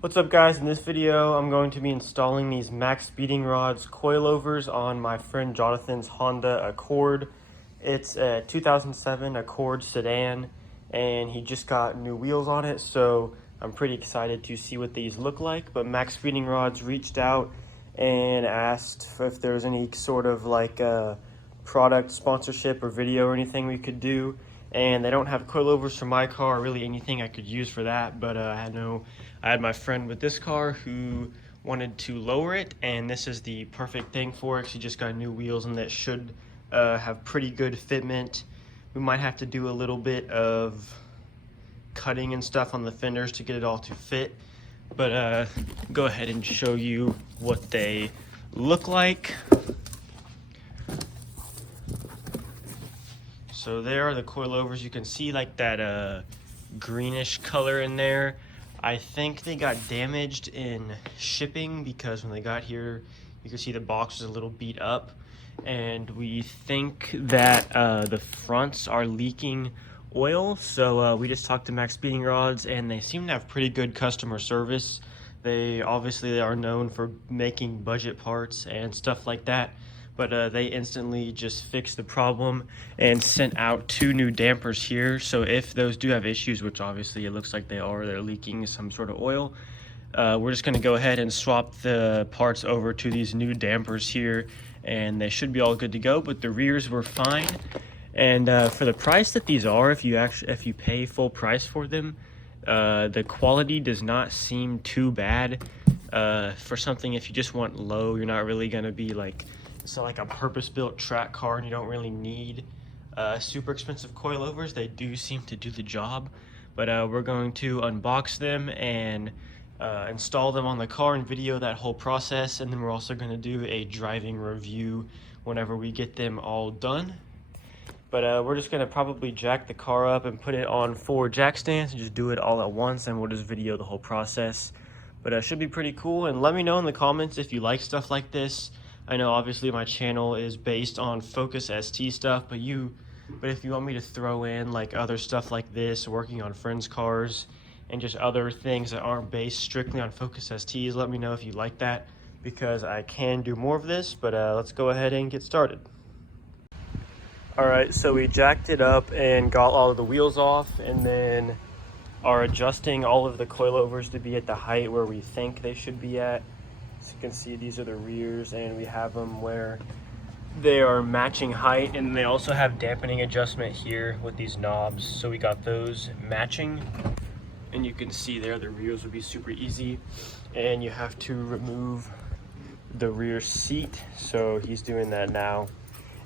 What's up guys, in this video I'm going to be installing these Maxpeedingrods Coilovers on my friend Jonathan's Honda Accord. It's a 2007 Accord sedan and he just got new wheels on it, so I'm pretty excited to see what these look like. But Maxpeedingrods reached out and asked if there was any sort of like product sponsorship or video or anything we could do. And they don't have coilovers for my car, or really anything I could use for that, but I had my friend with this car who wanted to lower it, and this is the perfect thing for it. She just got new wheels and that should have pretty good fitment. We might have to do a little bit of cutting and stuff on the fenders to get it all to fit, but go ahead and show you what they look like. So there are the coilovers. You can see like that greenish color in there. I think they got damaged in shipping because when they got here, you can see the box was a little beat up. And we think that the fronts are leaking oil. So we just talked to Maxpeedingrods and they seem to have pretty good customer service. They are known for making budget parts and stuff like that. But they instantly just fixed the problem and sent out 2 new dampers here. So if those do have issues, which obviously it looks like they're leaking some sort of oil, we're just gonna go ahead and swap the parts over to these new dampers here, and they should be all good to go. But the rears were fine, and for the price that these are, if you pay full price for them, the quality does not seem too bad. For something, if you just want low, you're not really gonna be like, so like a purpose-built track car and you don't really need super expensive coilovers. They do seem to do the job, but we're going to unbox them and install them on the car and video that whole process, and then we're also going to do a driving review whenever we get them all done. But we're just going to probably jack the car up and put it on 4 jack stands and just do it all at once, and we'll just video the whole process. But it should be pretty cool, and let me know in the comments if you like stuff like this. I know obviously my channel is based on Focus ST stuff, but if you want me to throw in like other stuff like this, working on friends' cars, and just other things that aren't based strictly on Focus STs, let me know if you like that, because I can do more of this. But let's go ahead and get started. Alright, so we jacked it up and got all of the wheels off, and then are adjusting all of the coilovers to be at the height where we think they should be at. So you can see these are the rears, and we have them where they are matching height, and they also have dampening adjustment here with these knobs, so we got those matching. And you can see there the rears would be super easy, and you have to remove the rear seat, so he's doing that now,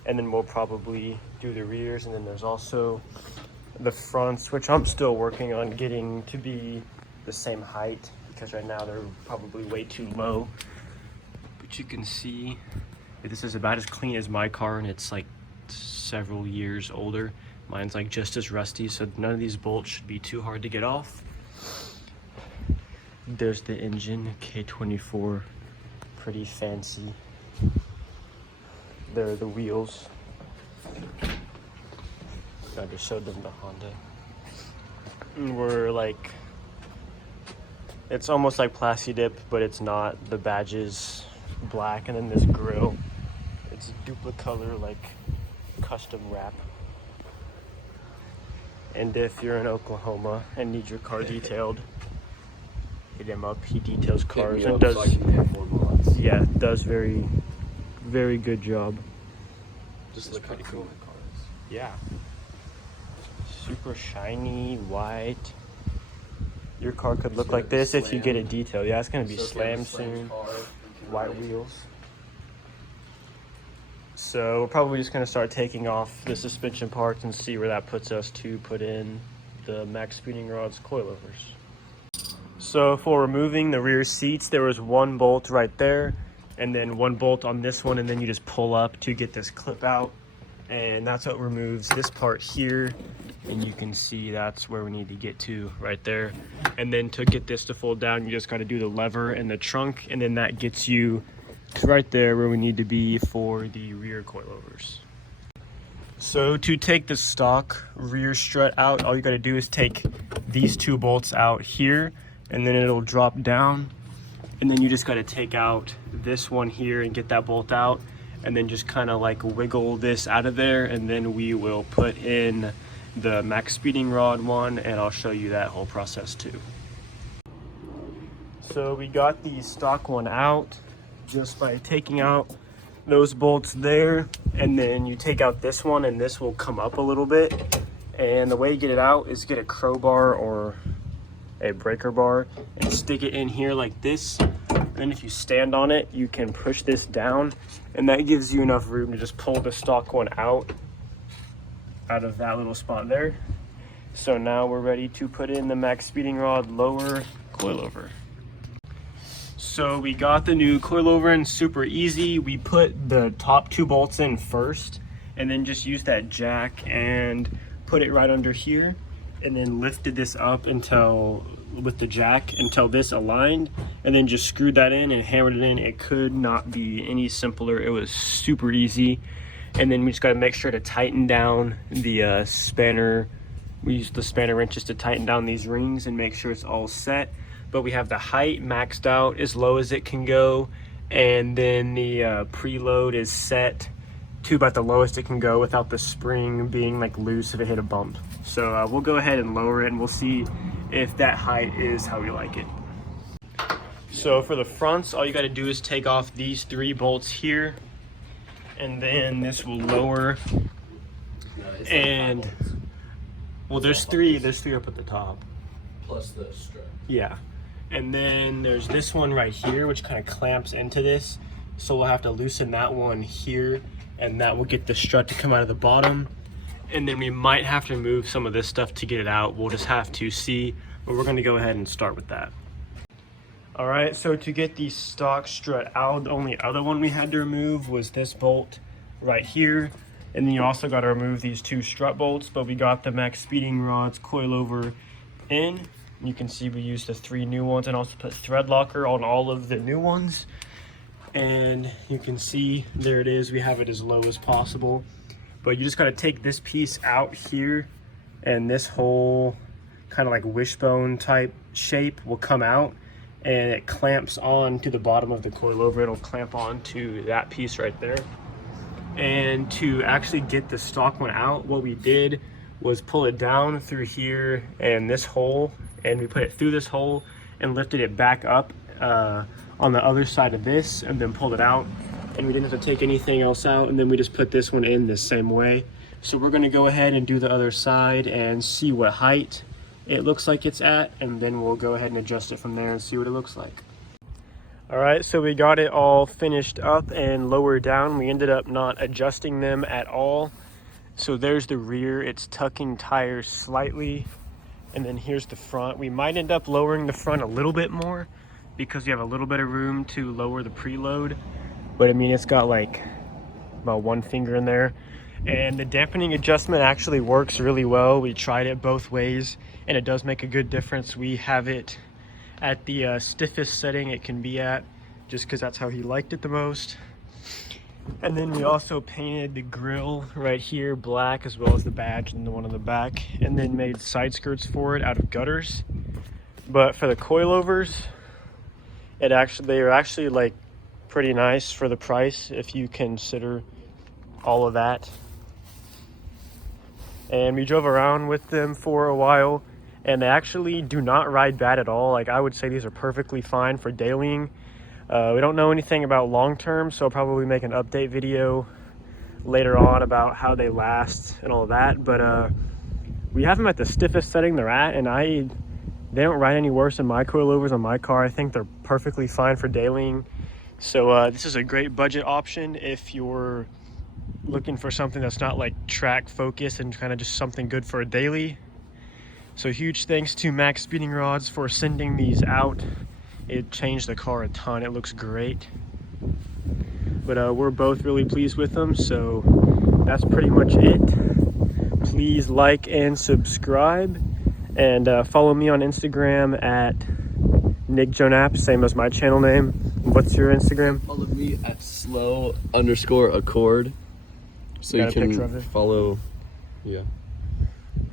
and then we'll probably do the rears. And then there's also the fronts, which I'm still working on getting to be the same height, because right now they're probably way too low. But you can see this is about as clean as my car, and it's like several years older. Mine's like just as rusty, so none of these bolts should be too hard to get off. There's the engine, K24, pretty fancy. There are the wheels. I just showed them the Honda. And we're like, it's almost like Plasti Dip, but it's not. The badge is black, and then this grill, it's duplicolor, like custom wrap. And if you're in Oklahoma and need your car detailed, hit him up. He details cars and does, yeah, does very good job. Just look pretty cool. Yeah, super shiny white. Your car could look like this if you get it detailed. Yeah, it's gonna be slammed soon. White wheels. So we're probably just gonna start taking off the suspension parts and see where that puts us to put in the Maxpeedingrods Coilovers. So for removing the rear seats, there was 1 bolt right there, and then 1 bolt on this one, and then you just pull up to get this clip out, and that's what removes this part here. And you can see that's where we need to get to right there. And then to get this to fold down, you just got to do the lever and the trunk, and then that gets you right there where we need to be for the rear coilovers. So to take the stock rear strut out, all you got to do is take these 2 bolts out here, and then it'll drop down, and then you just got to take out this one here and get that bolt out, and then just kind of like wiggle this out of there, and then we will put in the Maxpeedingrod one, and I'll show you that whole process too. So we got the stock one out just by taking out those bolts there, and then you take out this one and this will come up a little bit, and the way you get it out is get a crowbar or a breaker bar and stick it in here like this. Then if you stand on it, you can push this down, and that gives you enough room to just pull the stock one out of that little spot there. So now we're ready to put in the Maxpeedingrod lower coilover. So we got the new coilover in super easy. We put the top 2 bolts in first, and then just used that jack and put it right under here, and then lifted this up until with the jack until this aligned, and then just screwed that in and hammered it in. It could not be any simpler. It was super easy. And then we just got to make sure to tighten down the spanner. We use the spanner wrenches to tighten down these rings and make sure it's all set. But we have the height maxed out as low as it can go, and then the preload is set to about the lowest it can go without the spring being like loose if it hit a bump. So we'll go ahead and lower it, and we'll see if that height is how we like it. So for the fronts, all you got to do is take off these 3 bolts here, and then this will lower. And well, there's three up at the top plus the strap. Yeah, and then there's this one right here which kind of clamps into this, so we'll have to loosen that one here, and that will get the strut to come out of the bottom. And then we might have to remove some of this stuff to get it out. We'll just have to see, but we're going to go ahead and start with that. All right, so to get the stock strut out, the only other one we had to remove was this bolt right here. And then you also got to remove these 2 strut bolts, but we got the Maxpeedingrods Coilover in. You can see we used the 3 new ones, and also put thread locker on all of the new ones. And you can see there it is. We have it as low as possible. But you just got to take this piece out here, and this whole kind of like wishbone type shape will come out, and it clamps on to the bottom of the coilover. It'll clamp on to that piece right there. And to actually get the stock one out, what we did was pull it down through here and this hole, and we put it through this hole and lifted it back up on the other side of this, and then pulled it out. And we didn't have to take anything else out, and then we just put this one in the same way. So we're going to go ahead and do the other side and see what height it looks like it's at, and then we'll go ahead and adjust it from there and see what it looks like. All right, so we got it all finished up and lowered down. We ended up not adjusting them at all. So there's the rear. It's tucking tires slightly, and then here's the front. We might end up lowering the front a little bit more because you have a little bit of room to lower the preload. But I mean, it's got like about 1 finger in there. And the dampening adjustment actually works really well. We tried it both ways, and it does make a good difference. We have it at the stiffest setting it can be at, just because that's how he liked it the most. And then we also painted the grill right here black, as well as the badge and the one on the back, and then made side skirts for it out of gutters. But for the coilovers, they are actually like pretty nice for the price if you consider all of that. And we drove around with them for a while, and they actually do not ride bad at all. Like, I would say these are perfectly fine for dailying. We don't know anything about long term, so I'll probably make an update video later on about how they last and all of that. But we have them at the stiffest setting they're at, and they don't ride any worse than my coilovers on my car. I think they're perfectly fine for dailying. So this is a great budget option if you're looking for something that's not like track focused and kind of just something good for a daily. So huge thanks to Maxpeedingrods for sending these out. It changed the car a ton. It looks great. But we're both really pleased with them, so that's pretty much it. Please like and subscribe, and follow me on Instagram at Nick Jonap, same as my channel name. What's your Instagram? Follow me at slow_accord. So you can follow. Yeah.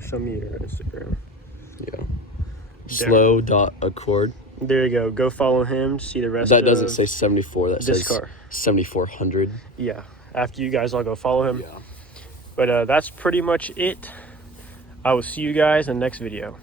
Show me your Instagram. Yeah. Slow.accord. There you go. Go follow him to see the rest. That doesn't say 74. That this says car. 7400. Yeah. After you guys all go follow him. Yeah. But that's pretty much it. I will see you guys in the next video.